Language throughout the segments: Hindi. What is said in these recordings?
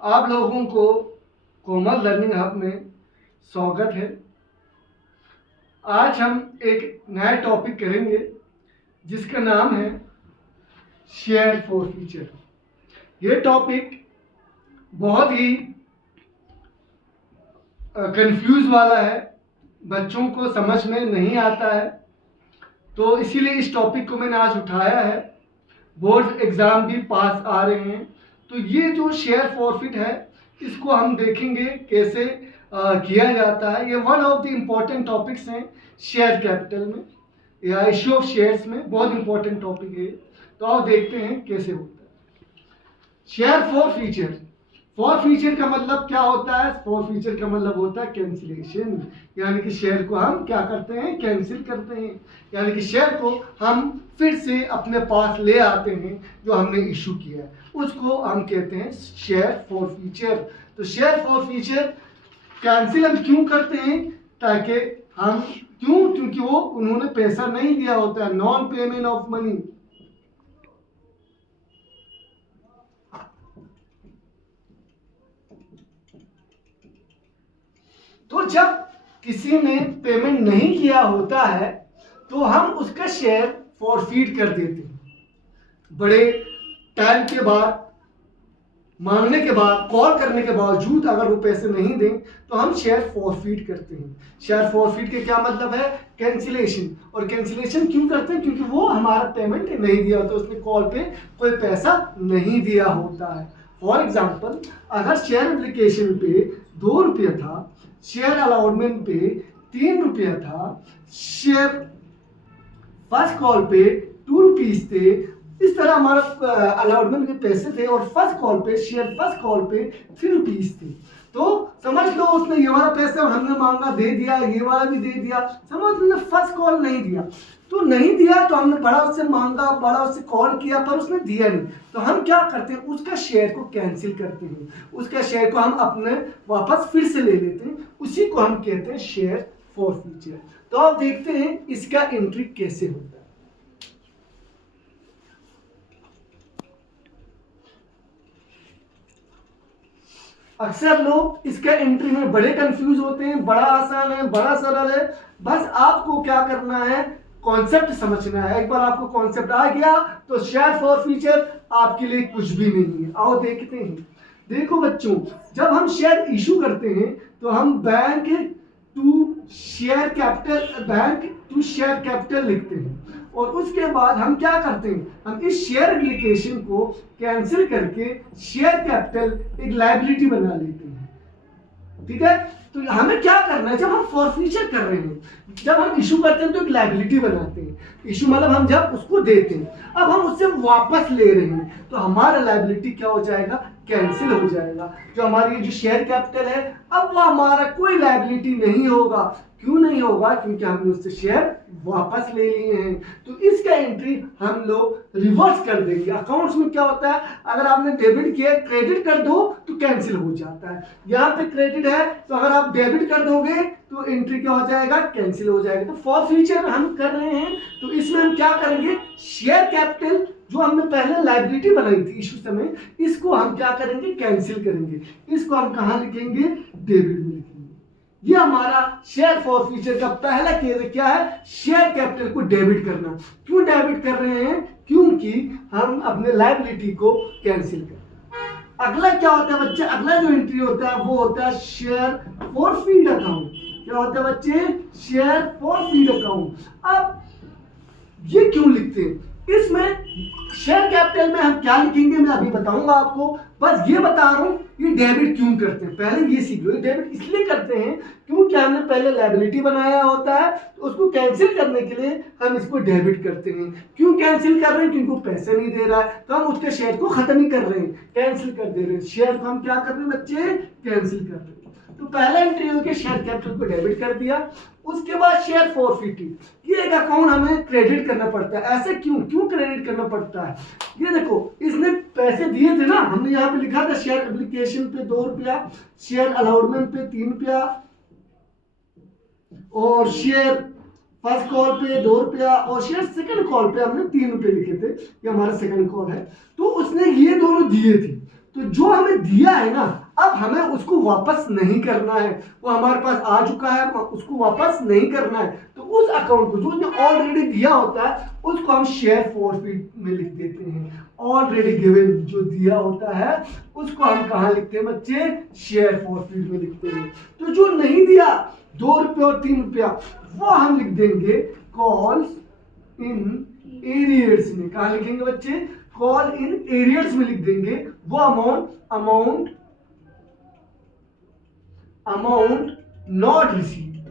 आप लोगों को कोमल लर्निंग हब में स्वागत है। आज हम एक नया टॉपिक करेंगे जिसका नाम है शेयर फॉरफीचर। ये टॉपिक बहुत ही कंफ्यूज वाला है, बच्चों को समझ में नहीं आता है, तो इसीलिए इस टॉपिक को मैंने आज उठाया है। बोर्ड एग्ज़ाम भी पास आ रहे हैं, तो ये जो शेयर फॉरफिट है इसको हम देखेंगे कैसे किया जाता है। ये one of the important topics हैं शेयर कैपिटल में या इश्यू ऑफ शेयर्स में, बहुत इंपॉर्टेंट टॉपिक है। तो आओ देखते हैं कैसे होता है शेयर फॉरफीचर। फॉरफीचर का मतलब क्या होता है? फॉरफीचर का मतलब होता है कैंसिलेशन, यानी कि शेयर को हम क्या करते हैं? कैंसिल करते हैं, यानी कि शेयर को हम फिर से अपने पास ले आते हैं जो हमने इशू किया है, उसको हम कहते हैं शेयर फॉरफीचर। तो शेयर फॉरफीचर कैंसिल हम क्यों करते हैं? ताकि हम क्योंकि वो उन्होंने पैसा नहीं दिया होता है, नॉन पेमेंट ऑफ मनी। तो जब किसी ने पेमेंट नहीं किया होता है तो हम उसका शेयर फॉरफीट कर देते हैं। बड़े टाइम के बाद, मांगने के बाद, कॉल करने के बावजूद अगर वो पैसे नहीं दें तो हम शेयर फॉरफीट करते हैं। शेयर फॉरफीट के क्या मतलब है? कैंसिलेशन। और कैंसिलेशन क्यों करते हैं? क्योंकि वो हमारा पेमेंट नहीं दिया होता, उसने कॉल पे कोई पैसा नहीं दिया होता है। फॉर एग्जाम्पल, अगर शेयर एप्लीकेशन पे 2 रुपया था, शेयर अलॉटमेंट पे 3 रुपया था, शेयर फर्स्ट कॉल पे 2 रुपीज थे, इस तरह हमारा अलॉटमेंट के पैसे थे, और फर्स्ट कॉल पे शेयर फर्स्ट कॉल पे 3 रुपीज थे। तो समझ लो उसने ये वाला पैसा हमने मांगा दे दिया, ये वाला भी दे दिया। समझ लो फर्स्ट कॉल नहीं दिया, तो नहीं दिया तो हमने बड़ा उससे मांगा, बड़ा उससे कॉल किया, पर उसने दिया नहीं। तो हम क्या करते हैं? उसका शेयर को कैंसिल करते हैं, उसका शेयर को हम अपने वापस फिर से ले लेते हैं। उसी को हम कहते हैं शेयर फॉरफीचर। तो आप देखते हैं इसका एंट्री कैसे होता है। अक्सर लोग इसका एंट्री में बड़े कंफ्यूज होते हैं। बड़ा आसान है, बड़ा सरल है, बस आपको क्या करना है? कॉन्सेप्ट समझना है। एक बार आपको कॉन्सेप्ट आ गया तो शेयर फॉरफीचर आपके लिए कुछ भी नहीं है। आओ देखते हैं। देखो बच्चों, जब हम शेयर इशू करते हैं तो हम बैंक टू शेयर कैपिटल लिखते हैं, और उसके बाद हम क्या करते हैं? हम इस शेयर एप्लीकेशन को कैंसिल करके शेयर कैपिटल एक लायबिलिटी बना लेते हैं। ठीक है? तो हमें क्या करना है? जब हम फॉरफीचर कर रहे हैं, जब हम इशू करते हैं तो एक लायबिलिटी बनाते हैं। इशू मतलब हम जब उसको देते हैं, अब हम उससे वापस ले रहे हैं, तो हमारा लायबिलिटी क्या हो जाएगा? कैंसिल हो जाएगा। जो हमारी जो शेयर कैपिटल है, अब वो हमारा कोई लायबिलिटी नहीं होगा। क्यों नहीं होगा? क्योंकि हमने उससे शेयर वापस ले लिए हैं। तो इसका एंट्री हम लोग रिवर्स कर देंगे। अकाउंट्स में क्या होता है? अगर आपने डेबिट किया, क्रेडिट कर दो तो कैंसिल हो जाता है। यहाँ पे क्रेडिट है, तो अगर आप डेबिट कर दोगे तो एंट्री क्या हो जाएगा? कैंसिल हो जाएगा। तो फॉरफीचर हम कर रहे हैं, तो इसमें हम क्या करेंगे? शेयर कैपिटल जो हमने पहले लायबिलिटी बनाई थी इशू समय, इसको हम क्या करेंगे? कैंसिल करेंगे। इसको हम कहाँ लिखेंगे? डेबिट में लिखेंगे। ये हमारा शेयर फॉरफीचर का पहला केस क्या है? शेयर कैपिटल को डेबिट करना। क्यों डेबिट कर रहे हैं? क्योंकि हम अपने लायबिलिटी को कैंसिल कर। अगला क्या होता है बच्चे? अगला जो एंट्री होता है वो होता है शेयर फॉरफीट अकाउंट। क्या होता है बच्चे? Share forfeit account. अब ये क्यों लिखते हैं? इसमें शेयर कैपिटल में हम क्या लिखेंगे मैं अभी बताऊंगा आपको, बस ये बता रहा हूं ये डेबिट क्यों करते हैं। पहले ये सीख लो। डेबिट इसलिए करते हैं क्योंकि हमने पहले लायबिलिटी बनाया होता है, तो उसको कैंसिल करने के लिए हम इसको डेबिट करते हैं। क्यों कैंसिल कर रहे हैं? क्योंकि वो पैसे नहीं दे रहा है, तो हम उसके शेयर को खत्म नहीं कर रहे हैं, कैंसिल कर दे रहे हैं। शेयर को हम क्या कर रहे हैं बच्चे? कैंसिल कर रहे हैं। तो पहला एंट्री होकर शेयर कैपिटल को डेबिट कर दिया। उसके बाद शेयर फॉरफीटिंग, ये एक अकाउंट हमें क्रेडिट करना पड़ता है। ऐसे क्यों क्रेडिट करना पड़ता है? ये देखो, इसने पैसे दिए थे ना, हमने यहाँ पे लिखा था शेयर एप्लीकेशन पे 2 रुपया, शेयर अलॉटमेंट पे 3 रुपया, और शेयर फर्स्ट कॉल पे 2 रुपया, और शेयर सेकंड कॉल पे हमने 3 रुपये लिखे थे। ये हमारा सेकंड कॉल है। तो उसने ये दोनों दिए थे, तो जो हमें दिया है ना, अब हमें उसको वापस नहीं करना है, वो हमारे पास आ चुका है, उसको वापस नहीं करना है। तो उस अकाउंट को जो ऑलरेडी दिया होता है उसको हम शेयर फॉरफिट में लिख देते हैं। ऑलरेडी गिवन जो दिया होता है उसको हम कहाँ लिखते हैं बच्चे? शेयर फॉरफिट में लिखते हैं। तो जो नहीं दिया 2 रुपये और 3 रुपया, वो हम लिख देंगे कॉल्स इन एरियर्स में। कहाँ लिखेंगे बच्चे? कॉल इन एरियर्स में लिख देंगे। वो अमाउंट नॉट रिसीव्ड,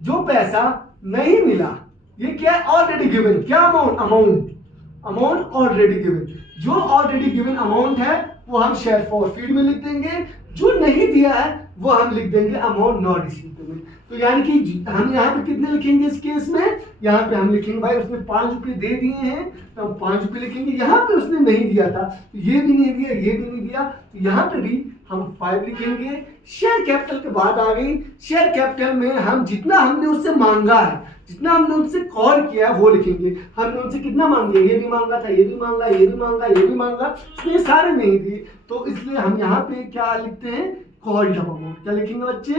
जो पैसा नहीं मिला। ये क्या है? Already given. क्या अमाउंट ऑलरेडी गिवन। जो ऑलरेडी गिवन अमाउंट है वो हम शेयर फॉरफिट में लिख देंगे। जो नहीं दिया है वो हम लिख देंगे अमाउंट नॉट रिसीव्ड में। तो यानी कि हम यहाँ पे कितने लिखेंगे इस केस में? यहाँ पे हम लिखेंगे भाई उसने 5 रुपये दे दिए हैं तो हम 5 रुपये लिखेंगे। यहाँ पे उसने नहीं दिया था, तो ये भी नहीं दिया, ये भी नहीं दिया, तो यहाँ पे भी हम 5 लिखेंगे। शेयर कैपिटल के बाद आ गई। शेयर कैपिटल में हम जितना हमने उससे मांगा है, जितना हमने उनसे कॉल किया है वो लिखेंगे। हमने उनसे कितना मांगे? ये भी मांगा था, ये भी मांगा, ये भी मांगा, ये भी मांगा, इसलिए सारे नहीं दिए। तो इसलिए हम यहाँ पे क्या लिखते हैं? Called amount. क्या लिखेंगे बच्चे?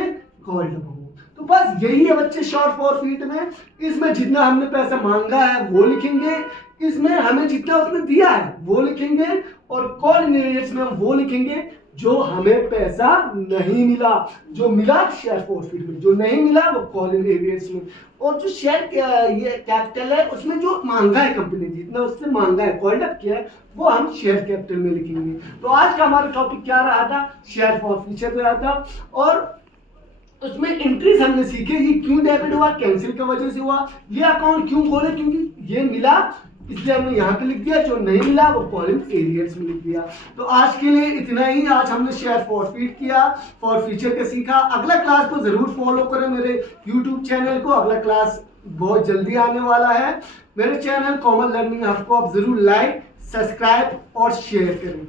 Called amount. तो बस यही है बच्चे शॉर्ट फॉरफिट में। इसमें जितना हमने पैसा मांगा है वो लिखेंगे, इसमें हमें जितना उसने दिया है वो लिखेंगे, और कॉल इन एरियर्स में हम वो लिखेंगे जो हमें पैसा नहीं मिला। जो मिला शेयर फॉरफिट में, जो नहीं मिला वो कॉल इन एरियर्स में। और जो शेयर ये कैपिटल है उसमें जो मांगा है कंपनी, जितना उससे मांगा है, कॉल्ड अप किया है, वो हम शेयर कैपिटल में लिखेंगे। तो आज का हमारा टॉपिक क्या रहा था? शेयर फॉरफिट रहा था। और उसमें एंट्रीज हमने सीखे, ये क्यों डेबिट हुआ, कैंसिल की वजह से हुआ, ये अकाउंट क्यों खोले, क्योंकि ये मिला इसलिए हमने यहाँ पे लिख दिया, जो नहीं मिला वो कॉलम एरियर्स में लिख दिया। तो आज के लिए इतना ही। आज हमने शेयर फॉरफिट किया, फॉरफीचर का सीखा। अगला क्लास को जरूर फॉलो करें मेरे यूट्यूब चैनल को। अगला क्लास बहुत जल्दी आने वाला है। मेरे चैनल कॉमन लर्निंग हब को आप जरूर लाइक, सब्सक्राइब और शेयर करें।